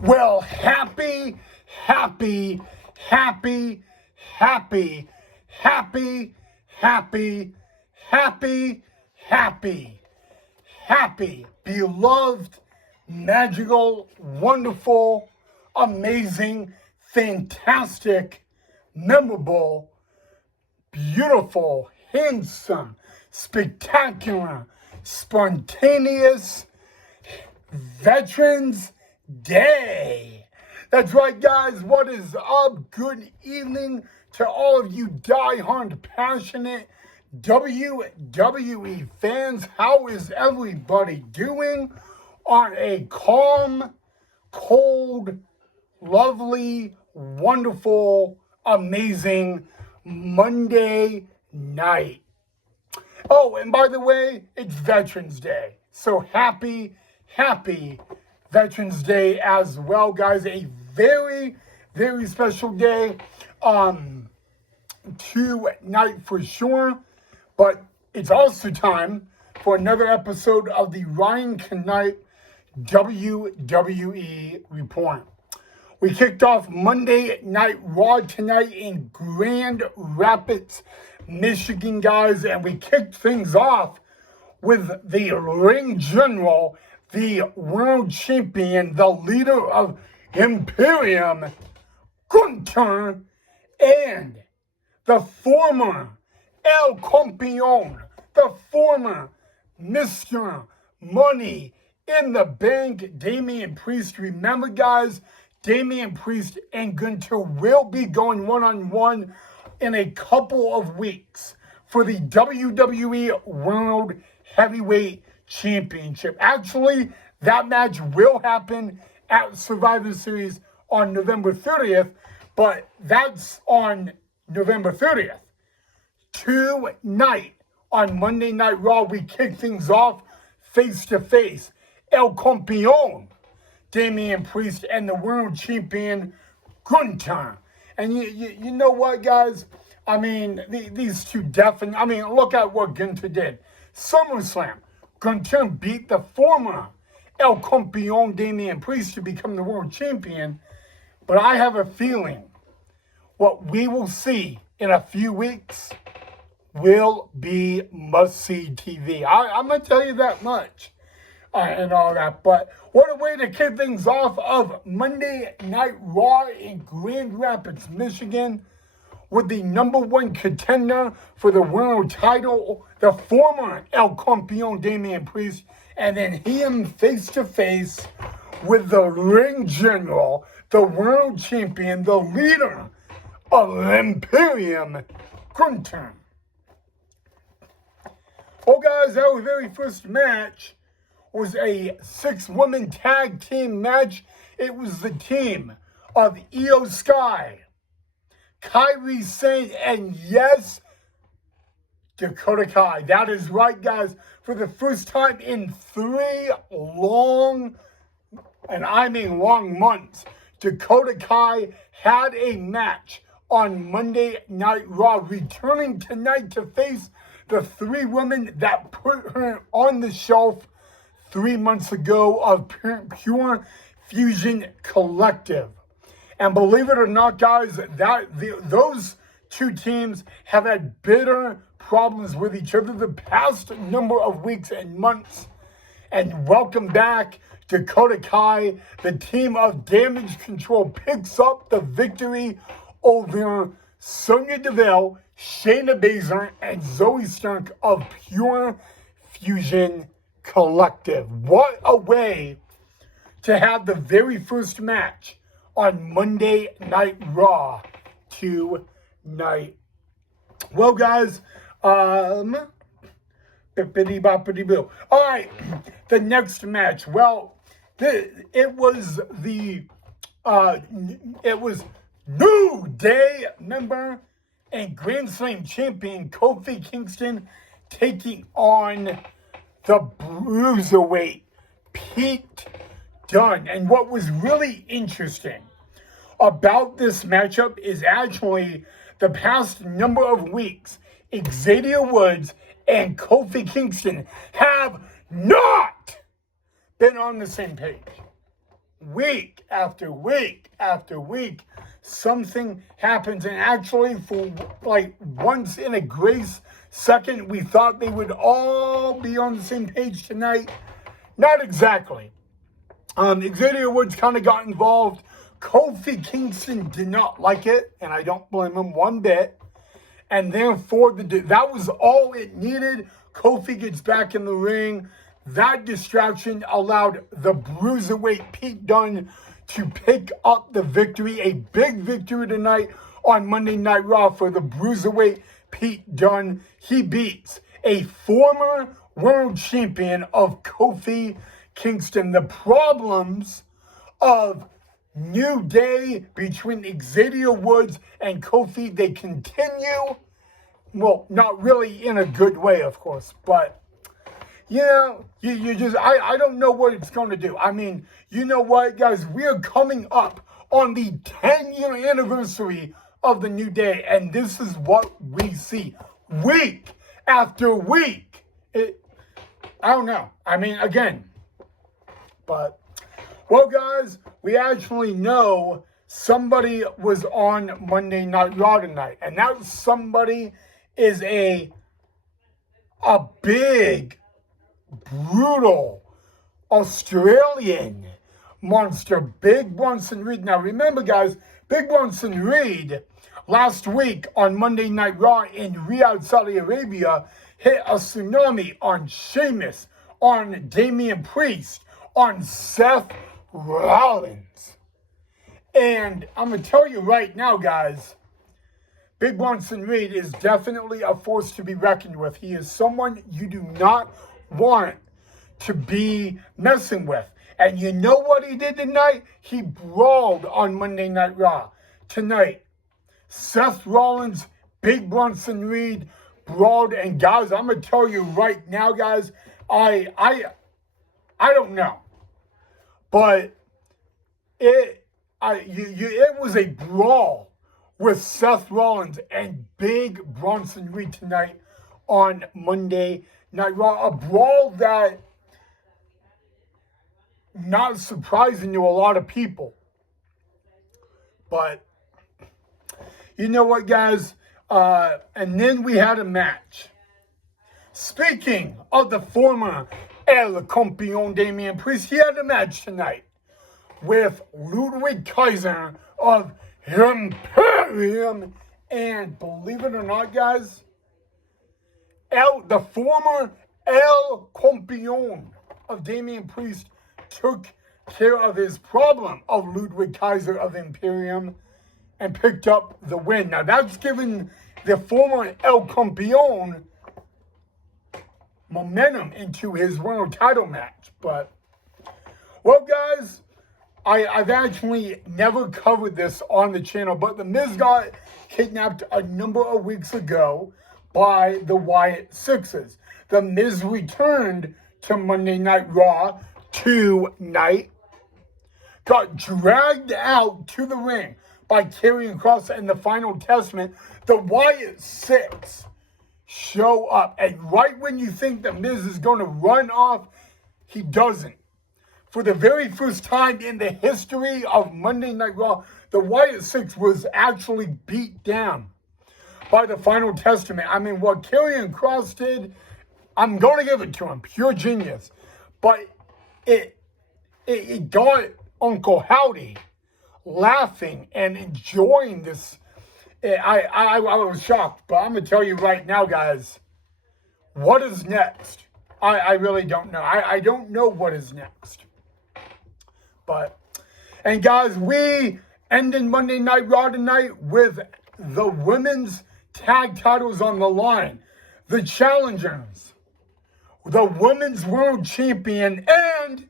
Well, happy, happy, happy, happy, happy, happy, happy, happy, happy, beloved, magical, wonderful, amazing, fantastic, memorable, beautiful, handsome, spectacular, spontaneous Veterans Day. That's right, guys. What is up? Good evening to all of you die-hard, passionate WWE fans. How is everybody doing on a calm, cold, lovely, wonderful, amazing Monday night? Oh, and by the way, it's Veterans Day. So happy Veterans Day as well, guys. A very, very special day tonight for sure. But it's also time for another episode of the Ryan Knight WWE Report. We kicked off Monday Night Raw tonight in Grand Rapids, Michigan, guys, and we kicked things off with the ring general, the world champion, the leader of Imperium, Gunther, and the former El Campeon, the former Mr. Money in the Bank, Damian Priest. Remember, guys, Damian Priest and Gunther will be going one-on-one in a couple of weeks for the WWE World Heavyweight Championship. Actually, that match will happen at Survivor Series on November 30th, but that's on November 30th. Tonight, on Monday Night Raw, we kick things off face-to-face. El Campeon, Damian Priest, and the World Champion, Gunther. And you know what, guys? I mean, these two definitely, look at what Gunther did. SummerSlam, Gunther beat the former El Campeon, Damian Priest, to become the world champion. But I have a feeling what we will see in a few weeks will be must-see TV. I'm going to tell you that much and all that. But what a way to kick things off of Monday Night Raw in Grand Rapids, Michigan, with the number one contender for the world title, the former El Campeon, Damian Priest, and then him face-to-face with the ring general, the world champion, the leader of Imperium, Gunther. Well, guys, our very first match was a 6-woman tag team match. It was the team of Io Sky, Kairi Sane, and yes, Dakota Kai. That is right, guys. For the first time in 3 long, and I mean long months, Dakota Kai had a match on Monday Night Raw, returning tonight to face the 3 women that put her on the shelf 3 months ago of Pure Fusion Collective. And believe it or not, guys, those two teams have had bitter problems with each other the past number of weeks and months. And welcome back, Dakota Kai. The team of Damage Control picks up the victory over Sonya Deville, Shayna Baszler, and Zoe Stark of Pure Fusion Collective. What a way to have the very first match on Monday Night Raw tonight. Well, guys, bippity-boppity-boo. All right, the next match. Well, it was New Day member and Grand Slam champion Kofi Kingston taking on the Bruiserweight Pete Dunne. And what was really interesting about this matchup is actually the past number of weeks, Xavier Woods and Kofi Kingston have not been on the same page. week after week after week, something happens. And actually, for like once in a grace second, we thought they would all be on the same page tonight. Not exactly. Xavier Woods kind of got involved. Kofi Kingston did not like it, and I don't blame him one bit. And therefore, that was all it needed. Kofi gets back in the ring. That distraction allowed the Bruiserweight Pete Dunne to pick up the victory. A big victory tonight on Monday Night Raw for the Bruiserweight Pete Dunne. He beats a former world champion of Kofi Kingston. The problems of New Day between Xavier Woods and Kofi, they continue. Well, not really in a good way, of course, but you know, you just, I don't know what it's going to do. I mean, you know what, guys? We are coming up on the 10-year anniversary of the New Day, and this is what we see week after week. I don't know. I mean, again, but, well, guys, we actually know somebody was on Monday Night Raw tonight, and that somebody is a big, brutal Australian monster, Big Bronson Reed. Now, remember, guys, Big Bronson Reed last week on Monday Night Raw in Riyadh, Saudi Arabia, hit a tsunami on Sheamus, on Damian Priest, on Seth Rollins. And I'm going to tell you right now, guys, Big Bronson Reed is definitely a force to be reckoned with. He is someone you do not want to be messing with. And you know what he did tonight? He brawled on Monday Night Raw. Tonight, Seth Rollins, Big Bronson Reed brawled. And guys, I'm going to tell you right now, guys, I don't know. But it was a brawl with Seth Rollins and Big Bronson Reed tonight on Monday Night Raw. A brawl that, not surprising to a lot of people. But, you know what, guys? And then we had a match. Speaking of the former El Campeón Damian Priest, he had a match tonight with Ludwig Kaiser of Imperium, and believe it or not, guys, the former El Campeón of Damian Priest took care of his problem of Ludwig Kaiser of Imperium and picked up the win. Now, that's given the former El Campeón momentum into his world title match. But, well, guys, I've actually never covered this on the channel, but The Miz got kidnapped a number of weeks ago by the Wyatt Sixes. The Miz returned to Monday Night Raw tonight, got dragged out to the ring by Karrion Kross and the Final Testament. The Wyatt Six show up, and right when you think The Miz is going to run off, he doesn't. For the very first time in the history of Monday Night Raw, the Wyatt Six was actually beat down by the Final Testament. I mean, what Karrion Kross did, I'm going to give it to him. Pure genius. But it got Uncle Howdy laughing and enjoying this. I was shocked. But I'm going to tell you right now, guys, what is next? I really don't know. I don't know what is next. But, and guys, we ended Monday Night Raw tonight with the women's tag titles on the line. The challengers, the women's world champion, and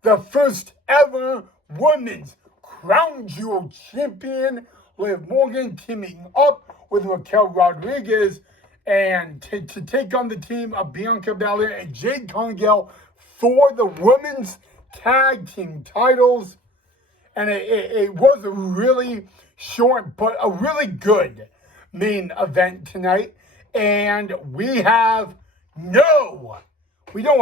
the first ever women's crown jewel champion, Liv Morgan, teaming up with Raquel Rodriguez and to take on the team of Bianca Belair and Jade Cargill for the women's tag team titles. And it was a really short but a really good main event tonight. And we don't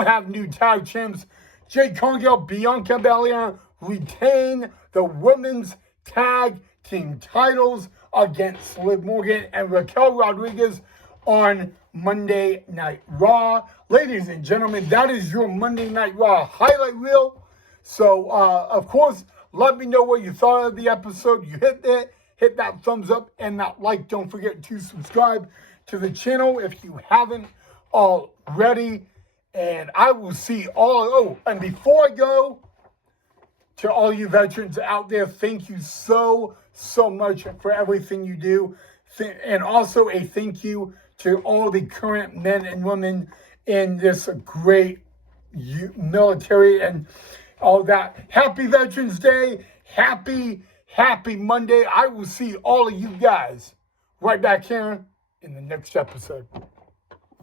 have new tag champs. Jade Cargill, Bianca Belair retain the women's tag team titles against Liv Morgan and Raquel Rodriguez on Monday Night Raw. Ladies and gentlemen, that is your Monday Night Raw highlight reel. So, of course, let me know what you thought of the episode. You hit that thumbs up and that like. Don't forget to subscribe to the channel if you haven't already. And I will see and before I go, to all you veterans out there, thank you so much for everything you do. And also a thank you to all the current men and women in this great military and all that. Happy Veterans Day. Happy Monday. I will see all of you guys right back here in the next episode.